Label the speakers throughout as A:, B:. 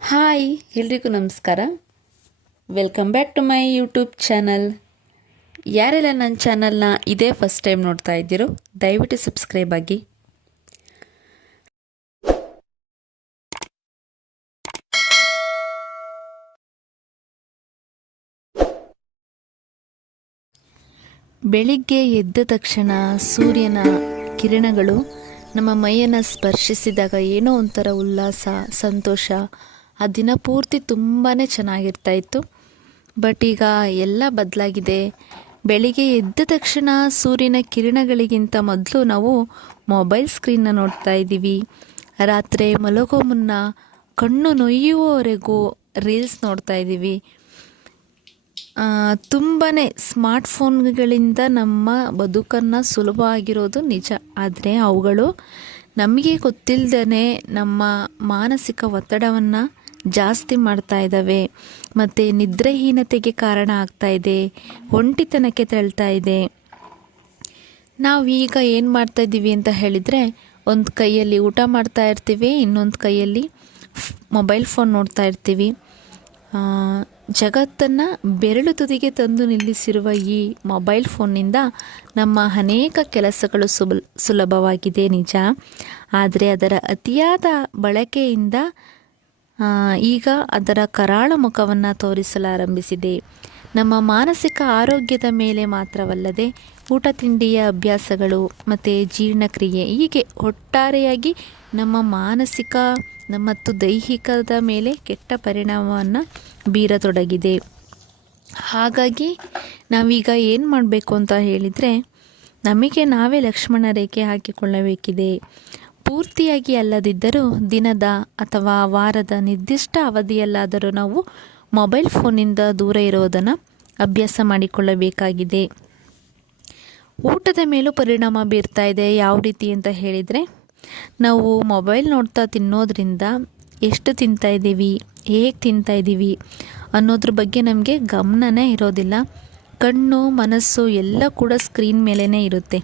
A: Hi, ಎಲ್ರಿಗೂ ನಮಸ್ಕಾರ. Welcome back to my YouTube channel ಯಾರೆಲ್ಲ ನನ್ನ ಚಾನಲ್ನ ಇದೇ ಫಸ್ಟ್ ಟೈಮ್ ನೋಡ್ತಾ ಇದ್ದೀರೋ, ದಯವಿಟ್ಟು ಸಬ್ಸ್ಕ್ರೈಬ್ ಆಗಿ. ಬೆಳಿಗ್ಗೆ ಎದ್ದ ತಕ್ಷಣ ಸೂರ್ಯನ ಕಿರಣಗಳು ನಮ್ಮ ಮೈಯನ್ನು ಸ್ಪರ್ಶಿಸಿದಾಗ ಏನೋ ಒಂಥರ ಉಲ್ಲಾಸ, ಸಂತೋಷ ಆ ದಿನ ಪೂರ್ತಿ ತುಂಬಾ ಚೆನ್ನಾಗಿರ್ತಾ ಇತ್ತು ಬಟ್ ಈಗ ಎಲ್ಲ ಬದಲಾಗಿದೆ. ಬೆಳಿಗ್ಗೆ ಎದ್ದ ತಕ್ಷಣ ಸೂರ್ಯನ ಕಿರಣಗಳಿಗಿಂತ ಮೊದಲು ನಾವು ಮೊಬೈಲ್ ಸ್ಕ್ರೀನ್ನ ನೋಡ್ತಾ ಇದ್ದೀವಿ. ರಾತ್ರಿ ಮಲಗೋ ಮುನ್ನ ಕಣ್ಣು ನೊಯ್ಯುವವರೆಗೂ ರೀಲ್ಸ್ ನೋಡ್ತಾ ಇದ್ದೀವಿ. ತುಂಬಾ ಸ್ಮಾರ್ಟ್ಫೋನ್ಗಳಿಂದ ನಮ್ಮ ಬದುಕನ್ನು ಸುಲಭ ಆಗಿರೋದು ನಿಜ. ಆದರೆ ಅವುಗಳು ನಮಗೆ ಗೊತ್ತಿಲ್ಲದೇ ನಮ್ಮ ಮಾನಸಿಕ ಒತ್ತಡವನ್ನು ಜಾಸ್ತಿ ಮಾಡ್ತಾ ಇದ್ದಾವೆ. ಮತ್ತು ನಿದ್ರೆಹೀನತೆಗೆ ಕಾರಣ ಆಗ್ತಾ ಇದೆ. ಒಂಟಿತನಕ್ಕೆ ತಳ್ತಾ ಇದೆ. ನಾವು ಈಗ ಏನು ಮಾಡ್ತಾ ಇದ್ದೀವಿ ಅಂತ ಹೇಳಿದರೆ, ಒಂದು ಕೈಯಲ್ಲಿ ಊಟ ಮಾಡ್ತಾ ಇರ್ತೀವಿ, ಇನ್ನೊಂದು ಕೈಯಲ್ಲಿ ಮೊಬೈಲ್ ಫೋನ್ ನೋಡ್ತಾ ಇರ್ತೀವಿ. ಜಗತ್ತನ್ನು ಬೆರಳು ತುದಿಗೆ ತಂದು ನಿಲ್ಲಿಸಿರುವ ಈ ಮೊಬೈಲ್ ಫೋನ್ನಿಂದ ನಮ್ಮ ಅನೇಕ ಕೆಲಸಗಳು ಸುಬಲ್, ಸುಲಭವಾಗಿದೆ ನಿಜ. ಆದರೆ ಅದರ ಅತಿಯಾದ ಬಳಕೆಯಿಂದ ಈಗ ಅದರ ಕರಾಳ ಮುಖವನ್ನು ತೋರಿಸಲಾರಂಭಿಸಿದೆ. ನಮ್ಮ ಮಾನಸಿಕ ಆರೋಗ್ಯದ ಮೇಲೆ ಮಾತ್ರವಲ್ಲದೆ ಊಟ ತಿಂಡಿಯ ಅಭ್ಯಾಸಗಳು ಮತ್ತು ಜೀರ್ಣಕ್ರಿಯೆ ಹೀಗೆ ಒಟ್ಟಾರೆಯಾಗಿ ನಮ್ಮ ಮಾನಸಿಕ ಮತ್ತು ದೈಹಿಕದ ಮೇಲೆ ಕೆಟ್ಟ ಪರಿಣಾಮವನ್ನು ಬೀರತೊಡಗಿದೆ. ಹಾಗಾಗಿ ನಾವೀಗ ಏನು ಮಾಡಬೇಕು ಅಂತ ಹೇಳಿದರೆ, ನಮಗೆ ನಾವೇ ಲಕ್ಷ್ಮಣ ರೇಖೆ ಹಾಕಿಕೊಳ್ಳಬೇಕಿದೆ. ಪೂರ್ತಿಯಾಗಿ ಅಲ್ಲದಿದ್ದರೂ ದಿನದ ಅಥವಾ ವಾರದ ನಿರ್ದಿಷ್ಟ ಅವಧಿಯಲ್ಲಾದರೂ ನಾವು ಮೊಬೈಲ್ ಫೋನಿಂದ ದೂರ ಇರೋದನ್ನು ಅಭ್ಯಾಸ ಮಾಡಿಕೊಳ್ಳಬೇಕಾಗಿದೆ. ಊಟದ ಮೇಲೂ ಪರಿಣಾಮ ಬೀರ್ತಾ ಇದೆ, ಯಾವ ರೀತಿ ಅಂತ ಹೇಳಿದರೆ, ನಾವು ಮೊಬೈಲ್ ನೋಡ್ತಾ ತಿನ್ನೋದ್ರಿಂದ ಎಷ್ಟು ತಿಂತಾ ಇದ್ದೀವಿ, ಹೇಗೆ ತಿಂತಾ ಇದ್ದೀವಿ ಅನ್ನೋದ್ರ ಬಗ್ಗೆ ನಮಗೆ ಗಮನನೇ ಇರೋದಿಲ್ಲ. ಕಣ್ಣು, ಮನಸ್ಸು ಎಲ್ಲ ಕೂಡ ಸ್ಕ್ರೀನ್ ಮೇಲೇ ಇರುತ್ತೆ.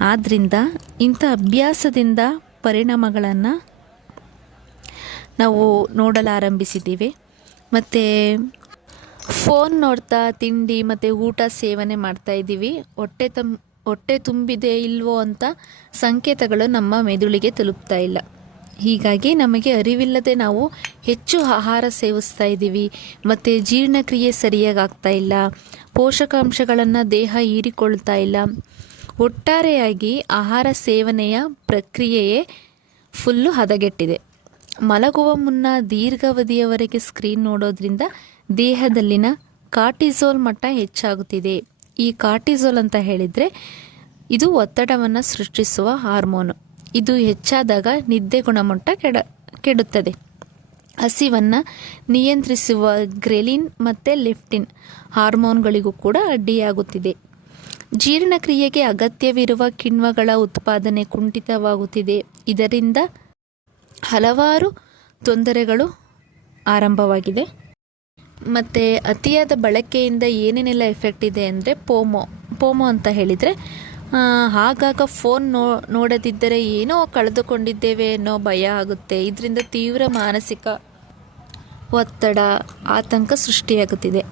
A: ಆದ್ದರಿಂದ ಇಂಥ ಅಭ್ಯಾಸದಿಂದ ಪರಿಣಾಮಗಳನ್ನು ನಾವು ನೋಡಲಾರಂಭಿಸಿದ್ದೀವಿ. ಮತ್ತು ಫೋನ್ ನೋಡ್ತಾ, ತಿಂಡಿ ಮತ್ತು ಊಟ ಸೇವನೆ ಮಾಡ್ತಾ ಇದ್ದೀವಿ. ಹೊಟ್ಟೆ ತಮ್ ಹೊಟ್ಟೆ ತುಂಬಿದೆ ಇಲ್ವೋ ಅಂತ ಸಂಕೇತಗಳು ನಮ್ಮ ಮೆದುಳಿಗೆ ತಲುಪ್ತಾ ಇಲ್ಲ. ಹೀಗಾಗಿ ನಮಗೆ ಅರಿವಿಲ್ಲದೆ ನಾವು ಹೆಚ್ಚು ಆಹಾರ ಸೇವಿಸ್ತಾ ಇದ್ದೀವಿ. ಮತ್ತು ಜೀರ್ಣಕ್ರಿಯೆ ಸರಿಯಾಗಿ ಆಗ್ತಾ ಇಲ್ಲ. ಪೋಷಕಾಂಶಗಳನ್ನು ದೇಹ ಹೀರಿಕೊಳ್ತಾ ಇಲ್ಲ. ಒಟ್ಟಾರೆಯಾಗಿ ಆಹಾರ ಸೇವನೆಯ ಪ್ರಕ್ರಿಯೆಯೇ ಫುಲ್ಲು ಹದಗೆಟ್ಟಿದೆ. ಮಲಗುವ ಮುನ್ನ ದೀರ್ಘಾವಧಿಯವರೆಗೆ ಸ್ಕ್ರೀನ್ ನೋಡೋದ್ರಿಂದ ದೇಹದಲ್ಲಿನ ಕಾರ್ಟಿಸೋಲ್ ಮಟ್ಟ ಹೆಚ್ಚಾಗುತ್ತಿದೆ. ಈ ಕಾರ್ಟಿಸೋಲ್ ಅಂತ ಹೇಳಿದರೆ ಇದು ಒತ್ತಡವನ್ನು ಸೃಷ್ಟಿಸುವ ಹಾರ್ಮೋನು. ಇದು ಹೆಚ್ಚಾದಾಗ ನಿದ್ದೆ ಗುಣಮಟ್ಟ ಕೆಡ, ಕೆಡುತ್ತದೆ. ಹಸಿವನ್ನು ನಿಯಂತ್ರಿಸುವ ಗ್ರೆಲಿನ್ ಮತ್ತು ಲೆಫ್ಟಿನ್ ಹಾರ್ಮೋನ್ಗಳಿಗೂ ಕೂಡ ಅಡ್ಡಿಯಾಗುತ್ತಿದೆ. ಜೀರ್ಣಕ್ರಿಯೆಗೆ ಅಗತ್ಯವಿರುವ ಕಿಣ್ವಗಳ ಉತ್ಪಾದನೆ ಕುಂಠಿತವಾಗುತ್ತಿದೆ. ಇದರಿಂದ ಹಲವಾರು ತೊಂದರೆಗಳು ಆರಂಭವಾಗಿದೆ ಮತ್ತು ಅತಿಯಾದ ಬಳಕೆಯಿಂದ ಏನೇನೆಲ್ಲ ಎಫೆಕ್ಟ್ ಇದೆ ಅಂದರೆ ಪೋಮೋ ಪೋಮೋ ಅಂತ ಹೇಳಿದರೆ ಆಗಾಗ ಫೋನ್ ನೋ, ನೋಡದಿದ್ದರೆ ಏನೋ ಕಳೆದುಕೊಂಡಿದ್ದೇವೆ ಅನ್ನೋ ಭಯ ಆಗುತ್ತೆ. ಇದರಿಂದ ತೀವ್ರ ಮಾನಸಿಕ ಒತ್ತಡ, ಆತಂಕ ಸೃಷ್ಟಿಯಾಗುತ್ತಿದೆ.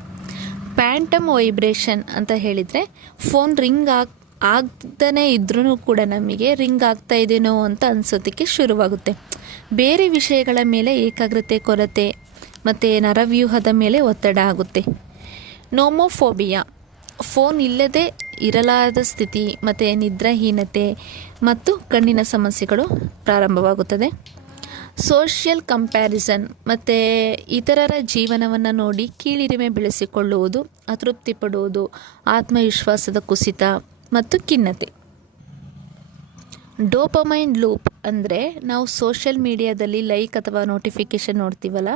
A: ಪ್ಯಾಂಟಮ್ ವೈಬ್ರೇಷನ್ ಅಂತ ಹೇಳಿದರೆ ಫೋನ್ ರಿಂಗ್ ಆಗ್ ಆಗ್ದೇ ಇದ್ರೂ ಕೂಡ ನಮಗೆ ರಿಂಗ್ ಆಗ್ತಾ ಇದೇನೋ ಅಂತ ಅನಿಸೋದಕ್ಕೆ ಶುರುವಾಗುತ್ತೆ. ಬೇರೆ ವಿಷಯಗಳ ಮೇಲೆ ಏಕಾಗ್ರತೆ, ಕೊರತೆ ಮತ್ತು ನರವ್ಯೂಹದ ಮೇಲೆ ಒತ್ತಡ ಆಗುತ್ತೆ. ನೋಮೋಫೋಬಿಯಾ, ಫೋನ್ ಇಲ್ಲದೆ ಇರಲಾರದ ಸ್ಥಿತಿ ಮತ್ತು ನಿದ್ರಾಹೀನತೆ ಮತ್ತು ಕಣ್ಣಿನ ಸಮಸ್ಯೆಗಳು ಪ್ರಾರಂಭವಾಗುತ್ತದೆ. ಸೋಷಿಯಲ್ ಕಂಪ್ಯಾರಿಸನ್ ಮತ್ತು ಇತರರ ಜೀವನವನ್ನು ನೋಡಿ ಕೀಳಿರಿಮೆ ಬೆಳೆಸಿಕೊಳ್ಳುವುದು ಅತೃಪ್ತಿ ಪಡುವುದು ಆತ್ಮವಿಶ್ವಾಸದ ಕುಸಿತ ಮತ್ತು ಖಿನ್ನತೆ. ಡೋಪಮೈನ್ ಲೂಪ್ ಅಂದರೆ ನಾವು ಸೋಷಿಯಲ್ ಮೀಡಿಯಾದಲ್ಲಿ ಲೈಕ್ ಅಥವಾ ನೋಟಿಫಿಕೇಷನ್ ನೋಡ್ತೀವಲ್ಲ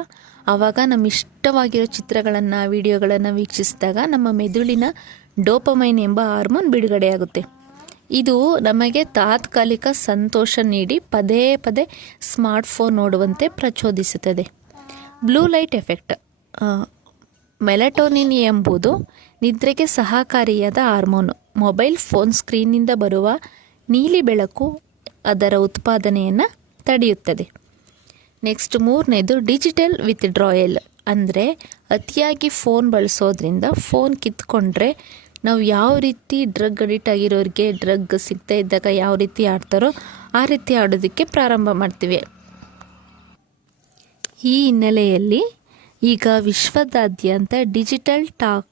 A: ಆವಾಗ ನಮ್ಮ ಇಷ್ಟವಾಗಿರೋ ಚಿತ್ರಗಳನ್ನು, ವಿಡಿಯೋಗಳನ್ನು ವೀಕ್ಷಿಸಿದಾಗ ನಮ್ಮ ಮೆದುಳಿನ ಡೋಪಮೈನ್ ಎಂಬ ಹಾರ್ಮೋನ್ ಬಿಡುಗಡೆಯಾಗುತ್ತೆ. ಇದು ನಮಗೆ ತಾತ್ಕಾಲಿಕ ಸಂತೋಷ ನೀಡಿ ಪದೇ ಪದೇ ಸ್ಮಾರ್ಟ್ಫೋನ್ ನೋಡುವಂತೆ ಪ್ರಚೋದಿಸುತ್ತದೆ. ಬ್ಲೂ ಲೈಟ್ ಎಫೆಕ್ಟ್ ಮೆಲಟೋನಿನ್ ಎಂಬುದು ನಿದ್ರೆಗೆ ಸಹಕಾರಿಯಾದ ಹಾರ್ಮೋನು. ಮೊಬೈಲ್ ಫೋನ್ ಸ್ಕ್ರೀನ್ನಿಂದ ಬರುವ ನೀಲಿ ಬೆಳಕು ಅದರ ಉತ್ಪಾದನೆಯನ್ನು ತಡೆಯುತ್ತದೆ. ನೆಕ್ಸ್ಟ್ ಮೂರನೇದು ಡಿಜಿಟಲ್ ವಿತ್ಡ್ರಾಯಲ್. ಅಂದರೆ ಅತಿಯಾಗಿ ಫೋನ್ ಬಳಸೋದ್ರಿಂದ ಫೋನ್ ಕಿತ್ಕೊಂಡ್ರೆ ನಾವು ಯಾವ ರೀತಿ ಡ್ರಗ್ ಅಡಿಕ್ಟ್ ಆಗಿರೋರಿಗೆ ಡ್ರಗ್ ಸಿಗ್ತಾ ಇದ್ದಾಗ ಯಾವ ರೀತಿ ಆಡ್ತಾರೋ ಆ ರೀತಿ ಆಡೋದಕ್ಕೆ ಪ್ರಾರಂಭ ಮಾಡ್ತೀವಿ. ಈ ಹಿನ್ನೆಲೆಯಲ್ಲಿ ಈಗ ವಿಶ್ವದಾದ್ಯಂತ digital talk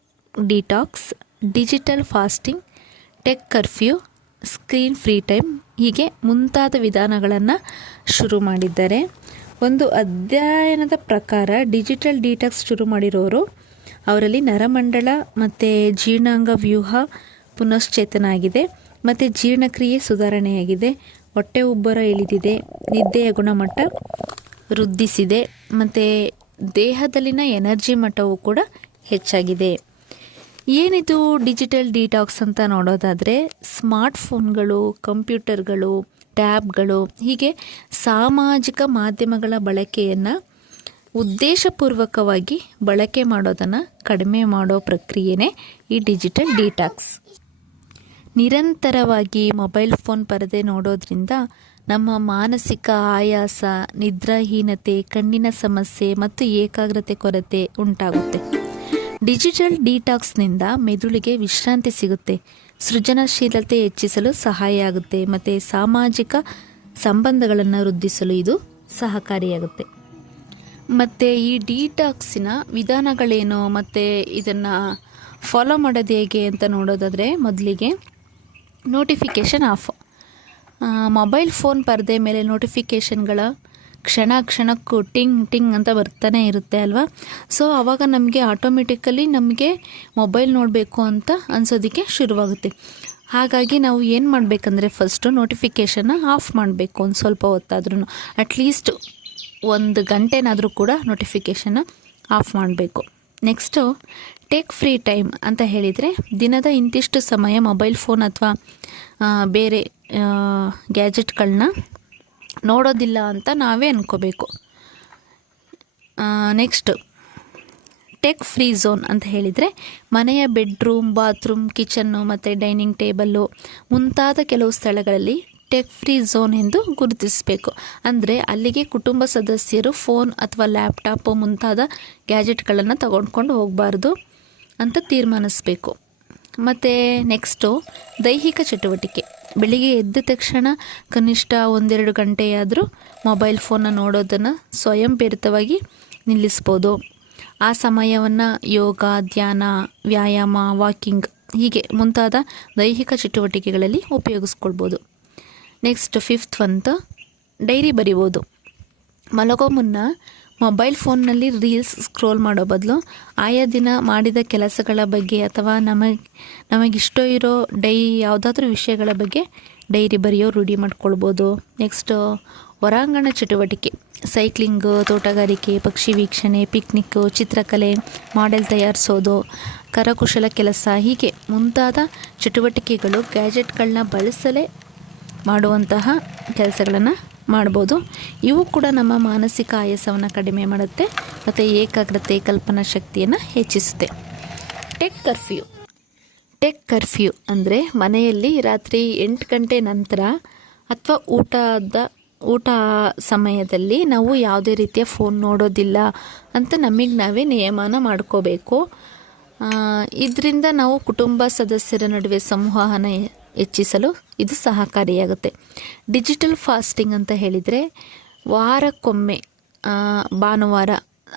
A: detox digital fasting tech curfew screen free time ಹೀಗೆ ಮುಂತಾದ ವಿಧಾನಗಳನ್ನು ಶುರು ಮಾಡಿದ್ದಾರೆ. ಒಂದು ಅಧ್ಯಯನದ ಪ್ರಕಾರ ಡಿಜಿಟಲ್ ಡಿಟಾಕ್ಸ್ ಶುರು ಮಾಡಿರೋರು ಅವರಲ್ಲಿ ನರಮಂಡಲ ಮತ್ತು ಜೀರ್ಣಾಂಗ ವ್ಯೂಹ ಪುನಶ್ಚೇತನ ಆಗಿದೆ ಮತ್ತು ಜೀರ್ಣಕ್ರಿಯೆ ಸುಧಾರಣೆಯಾಗಿದೆ. ಹೊಟ್ಟೆ ಉಬ್ಬರ ಇಳಿದಿದೆ. ನಿದ್ದೆಯ ಗುಣಮಟ್ಟ ವೃದ್ಧಿಸಿದೆ. ಮತ್ತು ದೇಹದಲ್ಲಿನ ಎನರ್ಜಿ ಮಟ್ಟವೂ ಕೂಡ ಹೆಚ್ಚಾಗಿದೆ. ಏನಿದು ಡಿಜಿಟಲ್ ಡಿಟಾಕ್ಸ್ ಅಂತ ನೋಡೋದಾದರೆ ಸ್ಮಾರ್ಟ್ಫೋನ್ಗಳು, ಕಂಪ್ಯೂಟರ್ಗಳು, ಟ್ಯಾಬ್ಗಳು ಹೀಗೆ ಸಾಮಾಜಿಕ ಮಾಧ್ಯಮಗಳ ಬಳಕೆಯನ್ನು ಉದ್ದೇಶಪೂರ್ವಕವಾಗಿ ಬಳಕೆ ಮಾಡೋದನ್ನು ಕಡಿಮೆ ಮಾಡೋ ಪ್ರಕ್ರಿಯೆನೇ ಈ ಡಿಜಿಟಲ್ ಡಿಟಾಕ್ಸ್. ನಿರಂತರವಾಗಿ ಮೊಬೈಲ್ ಫೋನ್ ಪರದೆ ನೋಡೋದ್ರಿಂದ ನಮ್ಮ ಮಾನಸಿಕ ಆಯಾಸ, ನಿದ್ರಾಹೀನತೆ, ಕಣ್ಣಿನ ಸಮಸ್ಯೆ ಮತ್ತು ಏಕಾಗ್ರತೆ ಕೊರತೆ ಉಂಟಾಗುತ್ತೆ. ಡಿಜಿಟಲ್ ಡಿಟಾಕ್ಸ್ನಿಂದ ಮೆದುಳಿಗೆ ವಿಶ್ರಾಂತಿ ಸಿಗುತ್ತೆ. ಸೃಜನಶೀಲತೆ ಹೆಚ್ಚಿಸಲು ಸಹಾಯ ಆಗುತ್ತೆ ಮತ್ತು ಸಾಮಾಜಿಕ ಸಂಬಂಧಗಳನ್ನು ವೃದ್ಧಿಸಲು ಇದು ಸಹಕಾರಿಯಾಗುತ್ತೆ. ಮತ್ತು ಈ ಡಿಟಾಕ್ಸಿನ ವಿಧಾನಗಳೇನು ಮತ್ತು ಇದನ್ನು ಫಾಲೋ ಮಾಡೋದು ಹೇಗೆ ಅಂತ ನೋಡೋದಾದರೆ ಮೊದಲಿಗೆ ನೋಟಿಫಿಕೇಷನ್ ಆಫ್ ಮೊಬೈಲ್ ಫೋನ್ ಪರದೆ ಮೇಲೆ ನೋಟಿಫಿಕೇಷನ್ಗಳ ಕ್ಷಣ ಕ್ಷಣಕ್ಕೂ ಟಿಂಗ್ ಟಿಂಗ್ ಅಂತ ಬರ್ತಾನೆ ಇರುತ್ತೆ ಅಲ್ವಾ? ಸೊ ಆವಾಗ ನಮಗೆ ಆಟೋಮೆಟಿಕಲಿ ನಮಗೆ ಮೊಬೈಲ್ ನೋಡಬೇಕು ಅಂತ ಅನ್ಸೋದಕ್ಕೆ ಶುರುವಾಗುತ್ತೆ. ಹಾಗಾಗಿ ನಾವು ಏನು ಮಾಡಬೇಕಂದ್ರೆ ಫಸ್ಟು ನೋಟಿಫಿಕೇಷನ್ನ ಆಫ್ ಮಾಡಬೇಕು ಒಂದು ಸ್ವಲ್ಪ ಹೊತ್ತಾದ್ರೂ ಅಟ್ಲೀಸ್ಟ್ ಒಂದು ಗಂಟೆನಾದರೂ ಕೂಡ ನೋಟಿಫಿಕೇಷನ್ ಆಫ್ ಮಾಡಬೇಕು. ನೆಕ್ಸ್ಟು ಟೇಕ್ ಫ್ರೀ ಟೈಮ್ ಅಂತ ಹೇಳಿದರೆ ದಿನದ ಇಂತಿಷ್ಟು ಸಮಯ ಮೊಬೈಲ್ ಫೋನ್ ಅಥವಾ ಬೇರೆ ಗ್ಯಾಜೆಟ್ಗಳನ್ನ ನೋಡೋದಿಲ್ಲ ಅಂತ ನಾವೇ ಅನ್ಕೋಬೇಕು. ನೆಕ್ಸ್ಟ್ ಟೆಕ್ ಫ್ರೀ ಝೋನ್ ಅಂತ ಹೇಳಿದರೆ ಮನೆಯ ಬೆಡ್ರೂಮ್ ಬಾತ್ರೂಮ್ ಕಿಚನ್ನು ಮತ್ತು ಡೈನಿಂಗ್ ಟೇಬಲ್ಲು ಮುಂತಾದ ಕೆಲವು ಸ್ಥಳಗಳಲ್ಲಿ ಟೆಕ್ ಫ್ರೀ ಝೋನ್ ಎಂದು ಗುರುತಿಸಬೇಕು. ಅಂದರೆ ಅಲ್ಲಿಗೆ ಕುಟುಂಬ ಸದಸ್ಯರು ಫೋನ್ ಅಥವಾ ಲ್ಯಾಪ್ಟಾಪು ಮುಂತಾದ ಗ್ಯಾಜೆಟ್ಗಳನ್ನು ತಗೊಂಡ್ಕೊಂಡು ಹೋಗಬಾರ್ದು ಅಂತ ತೀರ್ಮಾನಿಸಬೇಕು. ಮತ್ತು ನೆಕ್ಸ್ಟು ದೈಹಿಕ ಚಟುವಟಿಕೆ. ಬೆಳಿಗ್ಗೆ ಎದ್ದ ತಕ್ಷಣ ಕನಿಷ್ಠ ಒಂದೆರಡು ಗಂಟೆಯಾದರೂ ಮೊಬೈಲ್ ಫೋನ್ನ ನೋಡೋದನ್ನು ಸ್ವಯಂ ಪ್ರೇರಿತವಾಗಿ ನಿಲ್ಲಿಸ್ಬೋದು. ಆ ಸಮಯವನ್ನು ಯೋಗ, ಧ್ಯಾನ, ವ್ಯಾಯಾಮ, ವಾಕಿಂಗ್ ಹೀಗೆ ಮುಂತಾದ ದೈಹಿಕ ಚಟುವಟಿಕೆಗಳಲ್ಲಿ ಉಪಯೋಗಿಸ್ಕೊಳ್ಬೋದು. ನೆಕ್ಸ್ಟ್ ಫಿಫ್ತ್ ಒಂದು. ಡೈರಿ ಬರಿಬೋದು. ಮಲಗೋ ಮುನ್ನ ಮೊಬೈಲ್ ಫೋನ್ನಲ್ಲಿ ರೀಲ್ಸ್ ಸ್ಕ್ರೋಲ್ ಮಾಡೋ ಬದಲು ಆಯಾ ದಿನ ಮಾಡಿದ ಕೆಲಸಗಳ ಬಗ್ಗೆ ಅಥವಾ ನಮಗೆ, ನಮಗಿಷ್ಟ ಇರೋ ಡೈ, ಯಾವುದಾದ್ರೂ ವಿಷಯಗಳ ಬಗ್ಗೆ ಡೈರಿ ಬರೆಯೋ ರೂಢಿ ಮಾಡ್ಕೊಳ್ಬೋದು. ನೆಕ್ಸ್ಟ್ ಹೊರಾಂಗಣ ಚಟುವಟಿಕೆ. ಸೈಕ್ಲಿಂಗು ತೋಟಗಾರಿಕೆ, ಪಕ್ಷಿ ವೀಕ್ಷಣೆ ಪಿಕ್ನಿಕ್ಕು ಚಿತ್ರಕಲೆ ಮಾಡೆಲ್ ತಯಾರಿಸೋದು, ಕರಕುಶಲ ಕೆಲಸ ಹೀಗೆ ಮುಂತಾದ ಚಟುವಟಿಕೆಗಳು ಗ್ಯಾಜೆಟ್ಗಳನ್ನ ಬಳಸಲೇ ಮಾಡುವಂತಹ ಕೆಲಸಗಳನ್ನು ಮಾಡ್ಬೋದು. ಇವು ಕೂಡ ನಮ್ಮ ಮಾನಸಿಕ ಆಯಾಸವನ್ನು ಕಡಿಮೆ ಮಾಡುತ್ತೆ, ಮತ್ತು ಏಕಾಗ್ರತೆ, ಕಲ್ಪನಾ ಶಕ್ತಿಯನ್ನು ಹೆಚ್ಚಿಸುತ್ತೆ. ಟೆಕ್ ಕರ್ಫ್ಯೂ ಟೆಕ್ ಕರ್ಫ್ಯೂ ಅಂದರೆ ಮನೆಯಲ್ಲಿ ರಾತ್ರಿ ಎಂಟು ಗಂಟೆ ನಂತರ ಅಥವಾ ಊಟದ, ಊಟ ಸಮಯದಲ್ಲಿ ನಾವು ಯಾವುದೇ ರೀತಿಯ ಫೋನ್ ನೋಡೋದಿಲ್ಲ ಅಂತ ನಮಗೆ ನಾವೇ ನಿಯಮನ ಮಾಡ್ಕೋಬೇಕು. ಇದರಿಂದ ನಾವು ಕುಟುಂಬ ಸದಸ್ಯರ ನಡುವೆ ಸಂವಹನ ಹೆಚ್ಚಿಸಲು ಇದು ಸಹಕಾರಿಯಾಗುತ್ತೆ ಡಿಜಿಟಲ್ ಫಾಸ್ಟಿಂಗ್ ಅಂತ ಹೇಳಿದರೆ ವಾರಕ್ಕೊಮ್ಮೆ ಭಾನುವಾರ,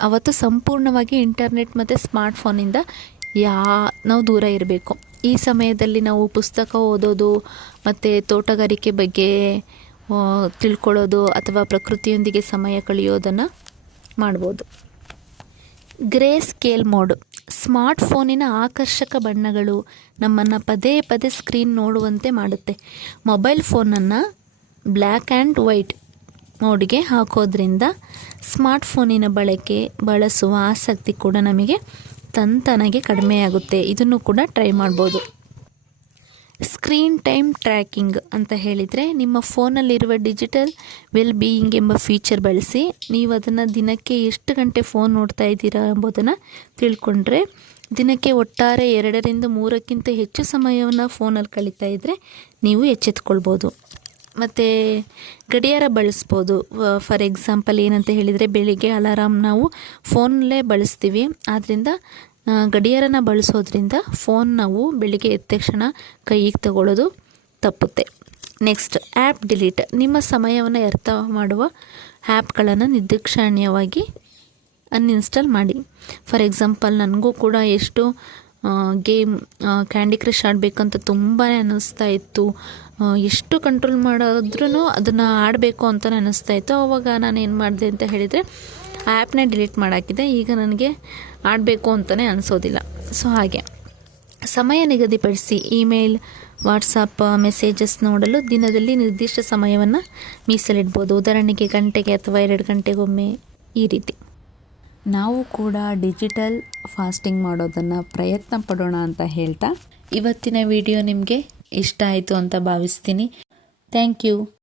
A: ಅವತ್ತು ಸಂಪೂರ್ಣವಾಗಿ ಇಂಟರ್ನೆಟ್ ಮತ್ತು ಸ್ಮಾರ್ಟ್ಫೋನಿಂದ ಯಾ, ನಾವು ದೂರ ಇರಬೇಕು. ಈ ಸಮಯದಲ್ಲಿ ನಾವು ಪುಸ್ತಕ ಓದೋದು, ಮತ್ತು ತೋಟಗಾರಿಕೆ ಬಗ್ಗೆ ತಿಳ್ಕೊಳ್ಳೋದು ಅಥವಾ ಪ್ರಕೃತಿಯೊಂದಿಗೆ ಸಮಯ ಕಳೆಯೋದನ್ನು ಮಾಡ್ಬೋದು. ಗ್ರೇ ಸ್ಕೇಲ್ ಮೋಡ್ ಸ್ಮಾರ್ಟ್ ಫೋನಿನ ಆಕರ್ಷಕ ಬಣ್ಣಗಳು ನಮ್ಮನ್ನು ಪದೇ ಪದೇ ಸ್ಕ್ರೀನ್ ನೋಡುವಂತೆ ಮಾಡುತ್ತೆ. ಮೊಬೈಲ್ ಫೋನನ್ನು ಬ್ಲ್ಯಾಕ್ ಆ್ಯಂಡ್ ವೈಟ್ ಮೋಡ್ಗೆ ಹಾಕೋದ್ರಿಂದ ಸ್ಮಾರ್ಟ್ ಫೋನಿನ ಬಳಕೆ, ಬಳಸುವ ಆಸಕ್ತಿ ಕೂಡ ನಮಗೆ ತಂತನಗೆ ಕಡಿಮೆಯಾಗುತ್ತೆ. ಇದನ್ನು ಕೂಡ ಟ್ರೈ ಮಾಡ್ಬೋದು. ಸ್ಕ್ರೀನ್ ಟೈಮ್ ಟ್ರ್ಯಾಕಿಂಗ್ ಅಂತ ಹೇಳಿದರೆ ನಿಮ್ಮ ಫೋನಲ್ಲಿರುವ ಡಿಜಿಟಲ್ ವೆಲ್ ಬೀಯಿಂಗ್ ಎಂಬ ಫೀಚರ್ ಬಳಸಿ ನೀವು ಅದನ್ನು ದಿನಕ್ಕೆ ಎಷ್ಟು ಗಂಟೆ ಫೋನ್ ನೋಡ್ತಾ ಇದ್ದೀರಾ ಎಂಬುದನ್ನು ತಿಳ್ಕೊಂಡ್ರೆ ದಿನಕ್ಕೆ ಒಟ್ಟಾರೆ ಎರಡರಿಂದ ಮೂರಕ್ಕಿಂತ ಹೆಚ್ಚು ಸಮಯವನ್ನು ಫೋನಲ್ಲಿ ಕಳೀತಾ ಇದ್ದರೆ ನೀವು ಎಚ್ಚೆತ್ಕೊಳ್ಬೋದು. ಮತ್ತು ಗಡಿಯಾರ ಬಳಸ್ಬೋದು. ಫಾರ್ ಎಕ್ಸಾಂಪಲ್ ಏನಂತ ಹೇಳಿದರೆ ಬೆಳಿಗ್ಗೆ ಅಲಾರಾಮ್ ನಾವು ಫೋನಲ್ಲೇ ಬಳಸ್ತೀವಿ. ಆದ್ದರಿಂದ ಗಡಿಯಾರನ ಬಳಸೋದ್ರಿಂದ ಫೋನ್ ನಾವು ಬೆಳಿಗ್ಗೆ ಎದ್ದ ತಕ್ಷಣ ಕೈಗೆ ತಗೊಳ್ಳೋದು ತಪ್ಪುತ್ತೆ. ನೆಕ್ಸ್ಟ್ ಆ್ಯಪ್ ಡಿಲೀಟ್ ನಿಮ್ಮ ಸಮಯವನ್ನು ವ್ಯರ್ಥ ಮಾಡುವ ಆ್ಯಪ್ಗಳನ್ನು ನಿರ್ದಾಕ್ಷಿಣ್ಯವಾಗಿ ಅನ್ಇನ್ಸ್ಟಾಲ್ ಮಾಡಿ. ಫಾರ್ ಎಕ್ಸಾಂಪಲ್ ನನಗೂ ಕೂಡ ಎಷ್ಟು ಗೇಮ್ ಕ್ಯಾಂಡಿ ಕ್ರಷ್ ಆಡಬೇಕಂತ ತುಂಬಾ ಅನ್ನಿಸ್ತಾ ಇತ್ತು. ಎಷ್ಟು ಕಂಟ್ರೋಲ್ ಮಾಡಿದ್ರೂ ಅದನ್ನು ಆಡಬೇಕು ಅಂತ ಅನ್ನಿಸ್ತಾ ಇತ್ತು. ಅವಾಗ ನಾನು ಏನು ಮಾಡಿದೆ ಅಂತ ಹೇಳಿದರೆ ಆ್ಯಪ್ನೇ ಡಿಲೀಟ್ ಮಾಡಾಕಿದೆ. ಈಗ ನನಗೆ ಆಡಬೇಕು ಅಂತಲೇ ಅನಿಸೋದಿಲ್ಲ. ಸೊ ಹಾಗೆ. ಸಮಯ ನಿಗದಿಪಡಿಸಿ ಇಮೇಲ್, ವಾಟ್ಸಪ್, ಮೆಸೇಜಸ್ ನೋಡಲು ದಿನದಲ್ಲಿ ನಿರ್ದಿಷ್ಟ ಸಮಯವನ್ನು ಮೀಸಲಿಡ್ಬೋದು. ಉದಾಹರಣೆಗೆ ಗಂಟೆಗೆ ಅಥವಾ ಎರಡು ಗಂಟೆಗೊಮ್ಮೆ ಈ ರೀತಿ.
B: ನಾವು ಕೂಡ ಡಿಜಿಟಲ್ ಫಾಸ್ಟಿಂಗ್ ಮಾಡೋದನ್ನು ಪ್ರಯತ್ನ ಪಡೋಣ ಅಂತ ಹೇಳ್ತಾ
A: ಇವತ್ತಿನ ವಿಡಿಯೋ ನಿಮಗೆ ಇಷ್ಟ ಆಯಿತು ಅಂತ ಭಾವಿಸ್ತೀನಿ. Thank you.